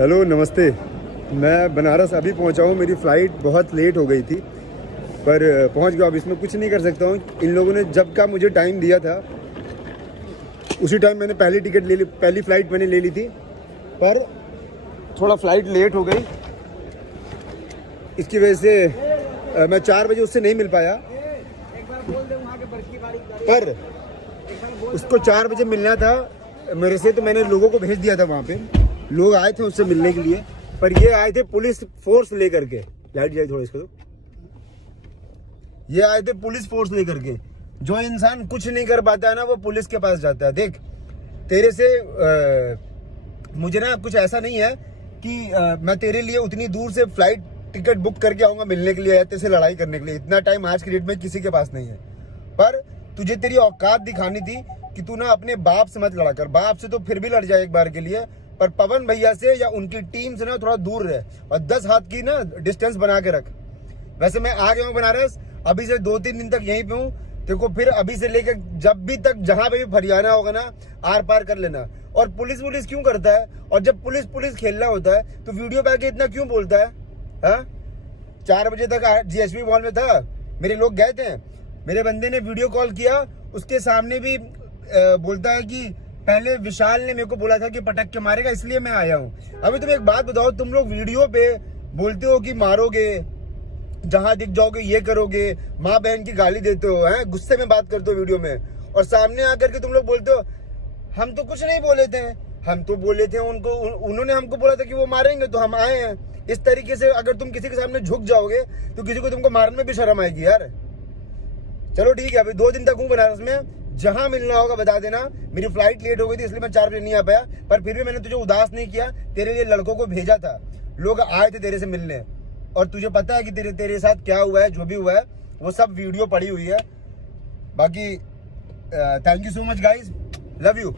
Hello नमस्ते। मैं बनारस अभी पहुंचा हूं। मेरी फ़्लाइट बहुत लेट हो गई थी पर पहुंच गया। अब इसमें कुछ नहीं कर सकता हूं। इन लोगों ने जब का मुझे टाइम दिया था उसी टाइम मैंने पहली टिकट ले ली, पहली फ़्लाइट मैंने ले ली थी, पर थोड़ा फ़्लाइट लेट हो गई। इसकी वजह से मैं 4 बजे उससे नहीं मिल पाया, पर उसको 4 बजे मिलना था मेरे से, तो मैंने लोगों को भेज दिया था। वहाँ पे लोग आए थे उससे मिलने के लिए, पर ये आए थे पुलिस फोर्स लेकर के। लाइट जाए थोड़ा इसको तो। ये आए थे पुलिस फोर्स लेकर के। जो इंसान कुछ नहीं कर पाता है ना, वो पुलिस के पास जाता है। देख तेरे से मुझे ना कुछ ऐसा नहीं है कि मैं तेरे लिए उतनी दूर से फ्लाइट टिकट बुक करके आऊंगा मिलने के लिए या तेरे से लड़ाई करने के लिए। इतना टाइम आज की डेट में किसी के पास नहीं है। पर तुझे तेरी औकात दिखानी थी कि तू ना अपने बाप से मत लड़ा कर। बाप से तो फिर भी लड़ जाए एक बार के लिए, पर पवन भैया से या उनकी टीम से ना थोड़ा दूर रहे और 10 हाथ की ना डिस्टेंस बना के रख। वैसे मैं आ गया हूँ बनारस, अभी से 2-3 दिन तक यहीं पे हूँ। तेरे को फिर अभी से लेकर जब भी तक जहां पे भी फरियाना होगा ना, आर पार कर लेना। और पुलिस क्यों करता है? और जब पुलिस खेलना होता है तो वीडियो पे आके इतना क्यों बोलता है? हाँ, 4 बजे तक GSP मॉल में था, मेरे लोग गए थे, मेरे बंदे ने वीडियो कॉल किया, उसके सामने भी बोलता है कि पहले विशाल ने मेरे को बोला था कि पटक के मारेगा, इसलिए मैं आया हूँ। अभी तुम एक बात बताओ, तुम लोग वीडियो पे बोलते हो कि मारोगे, जहां दिख जाओगे ये करोगे, माँ बहन की गाली देते हो, हैं गुस्से में बात करते हो वीडियो में, और सामने आकर के तुम लोग बोलते हो हम तो कुछ नहीं बोले थे, हम तो बोले थे उनको, उन्होंने हमको बोला था कि वो मारेंगे तो हम आए हैं। इस तरीके से अगर तुम किसी के सामने झुक जाओगे तो किसी को तुमको मारने में भी शर्म आएगी यार। चलो ठीक है, अभी 2 दिन तक हूँ बनारस में, जहां मिलना होगा बता देना। मेरी फ्लाइट लेट हो गई थी इसलिए मैं 4 बजे नहीं आ पाया, पर फिर भी मैंने तुझे उदास नहीं किया। तेरे लिए लड़कों को भेजा था, लोग आए थे तेरे से मिलने, और तुझे पता है कि तेरे साथ क्या हुआ है। जो भी हुआ है वो सब वीडियो पड़ी हुई है। बाकी thank you so much guys, love you.